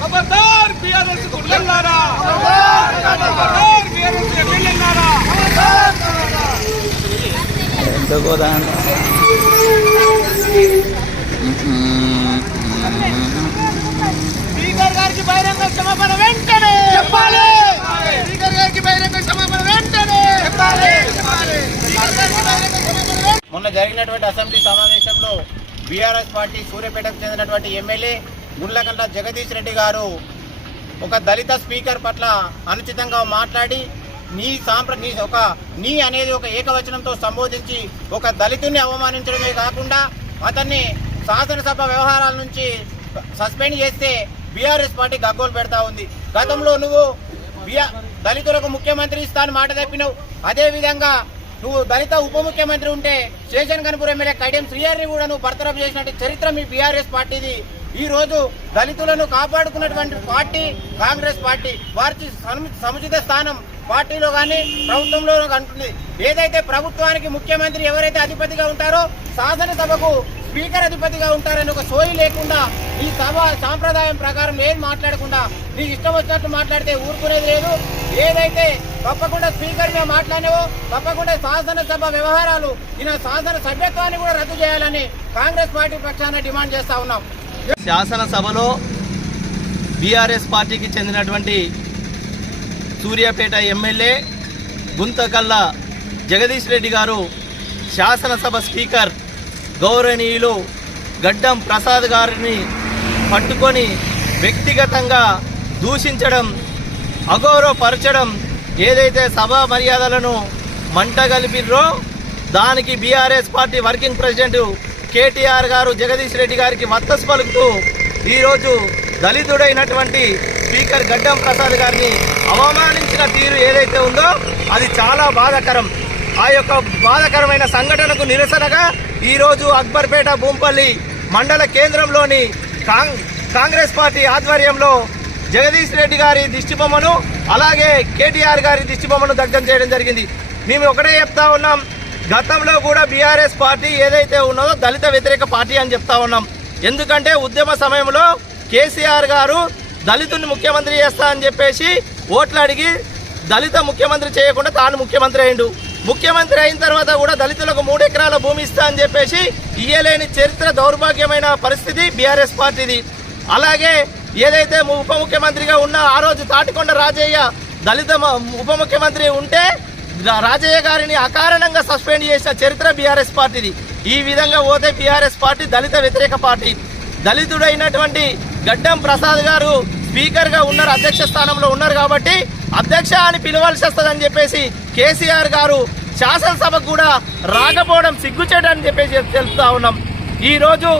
खबरदार बीआरएस गुंडलारा, खबरदार BRS एमएलएलारा, speaker గారికి బహిరంగ క్షమాపణ వెంటనే చెప్పాలి. స్పీకర్ గారికి బహిరంగ క్షమాపణ వెంటనే చెప్పాలి. మొన్న జరిగినటువంటి అసెంబ్లీ సమావేశంలో బీఆర్ఎస్ పార్టీ సూర్యాపేటకు చెందినటువంటి ఎమ్మెల్యే గుండ్లకంట జగదీష్ రెడ్డి గారు ఒక దళిత స్పీకర్ పట్ల అనుచితంగా మాట్లాడి నీ అనేది ఒక ఏకవచనంతో సంబోధించి ఒక దళితుని అవమానించడమే కాకుండా అతన్ని శాసనసభ వ్యవహారాల నుంచి సస్పెండ్ చేస్తే బీఆర్ఎస్ పార్టీ గగ్గోలు పెడతా ఉంది. గతంలో నువ్వు దళితులకు ముఖ్యమంత్రి ఇస్తాను మాట తప్పినావు. అదేవిధంగా నువ్వు దళిత ఉప ముఖ్యమంత్రి ఉంటే శేషన్ గన్పూర్ ఎమ్మెల్యే కడియం శ్రీహరిని కూడా నువ్వు బర్తరఫ్ చేసినట్టు చరిత్ర మీ బీఆర్ఎస్ పార్టీది. ఈ రోజు దళితులను కాపాడుకున్నటువంటి పార్టీ కాంగ్రెస్ పార్టీ. వారికి సముచిత స్థానం పార్టీలో కానీ ప్రభుత్వంలో అంటుంది. ఏదైతే ప్రభుత్వానికి ముఖ్యమంత్రి ఎవరైతే అధిపతిగా ఉంటారో శాసనసభకు స్పీకర్ అధిపతిగా ఉంటారని ఒక సోయి లేకుండా ఈ సభ సాంప్రదాయం ప్రకారం ఏం మాట్లాడకుండా నీకు ఇష్టం వచ్చినట్లు మాట్లాడితే ఊరుకునేది లేదు. ఏదైతే తప్పకుండా స్పీకర్ మీద మాట్లాడినావో తప్పకుండా శాసనసభ వ్యవహారాలు ఈయన శాసన సభ్యత్వాన్ని కూడా రద్దు చేయాలని కాంగ్రెస్ పార్టీ పక్షాన డిమాండ్ చేస్తా ఉన్నాం. శాసనసభలో బీఆర్ఎస్ పార్టీకి చెందినటువంటి సూర్యాపేట ఎమ్మెల్యే గుంతకల్ల జగదీష్ రెడ్డి గారు శాసనసభ స్పీకర్ గౌరవనీయులు గడ్డం ప్రసాద్ గారిని పట్టుకొని వ్యక్తిగతంగా దూషించడం, అగౌరవపరచడం, ఏదైతే సభా మర్యాదలను మంటగలిపిర్రో దానికి BRS party working president KTR గారు జగదీష్ రెడ్డి గారికి మద్దతు పలుకుతూ ఈరోజు దళితుడైనటువంటి స్పీకర్ గడ్డం ప్రసాద్ గారిని అవమానించిన తీరు ఏదైతే ఉందో అది చాలా బాధాకరం. ఆ యొక్క బాధాకరమైన సంఘటనకు నిరసనగా ఈరోజు అక్బర్పేట భూంపల్లి మండల కేంద్రంలోని కాంగ్రెస్ పార్టీ ఆధ్వర్యంలో జగదీష్ రెడ్డి గారి దిష్టిబొమ్మను అలాగే కేటీఆర్ గారి దిష్టిబొమ్మను దగ్ధం చేయడం జరిగింది. మేము ఒకటే చెప్తా ఉన్నాం, గతంలో కూడా బీఆర్ఎస్ పార్టీ ఏదైతే ఉన్నదో దళిత వ్యతిరేక పార్టీ అని చెప్తా ఉన్నాం. ఎందుకంటే ఉద్యమ సమయంలో కేసీఆర్ గారు దళితుని ముఖ్యమంత్రి చేస్తా అని చెప్పేసి ఓట్లు అడిగి దళిత ముఖ్యమంత్రి చేయకుండా తాను ముఖ్యమంత్రి అయిండు. ముఖ్యమంత్రి అయిన తర్వాత కూడా దళితులకు 3 ఎకరాల భూమి ఇస్తా అని చెప్పేసి ఇయ్యలేని చరిత్ర, దౌర్భాగ్యమైన పరిస్థితి బీఆర్ఎస్ పార్టీది. అలాగే ఏదైతే ఉప ముఖ్యమంత్రిగా ఉన్న ఆ రోజు తాటికొండ రాజయ్య దళిత ఉప ముఖ్యమంత్రి ఉంటే రాజయ్య గారిని అకారణంగా సస్పెండ్ చేసిన చరిత్ర బీఆర్ఎస్ పార్టీది. ఈ విధంగా పోతే బీఆర్ఎస్ పార్టీ దళిత వ్యతిరేక పార్టీ. దళితుడైనటువంటి గడ్డం ప్రసాద్ గారు స్పీకర్గా ఉన్నారు, అధ్యక్ష స్థానంలో ఉన్నారు కాబట్టి అధ్యక్ష అని పిలవాల్సి వస్తుందని చెప్పేసి కేసీఆర్ గారు శాసనసభకు కూడా రాకపోవడం సిగ్గుచేటని చెప్పేసి తెలుపుతా ఉన్నాం. ఈరోజు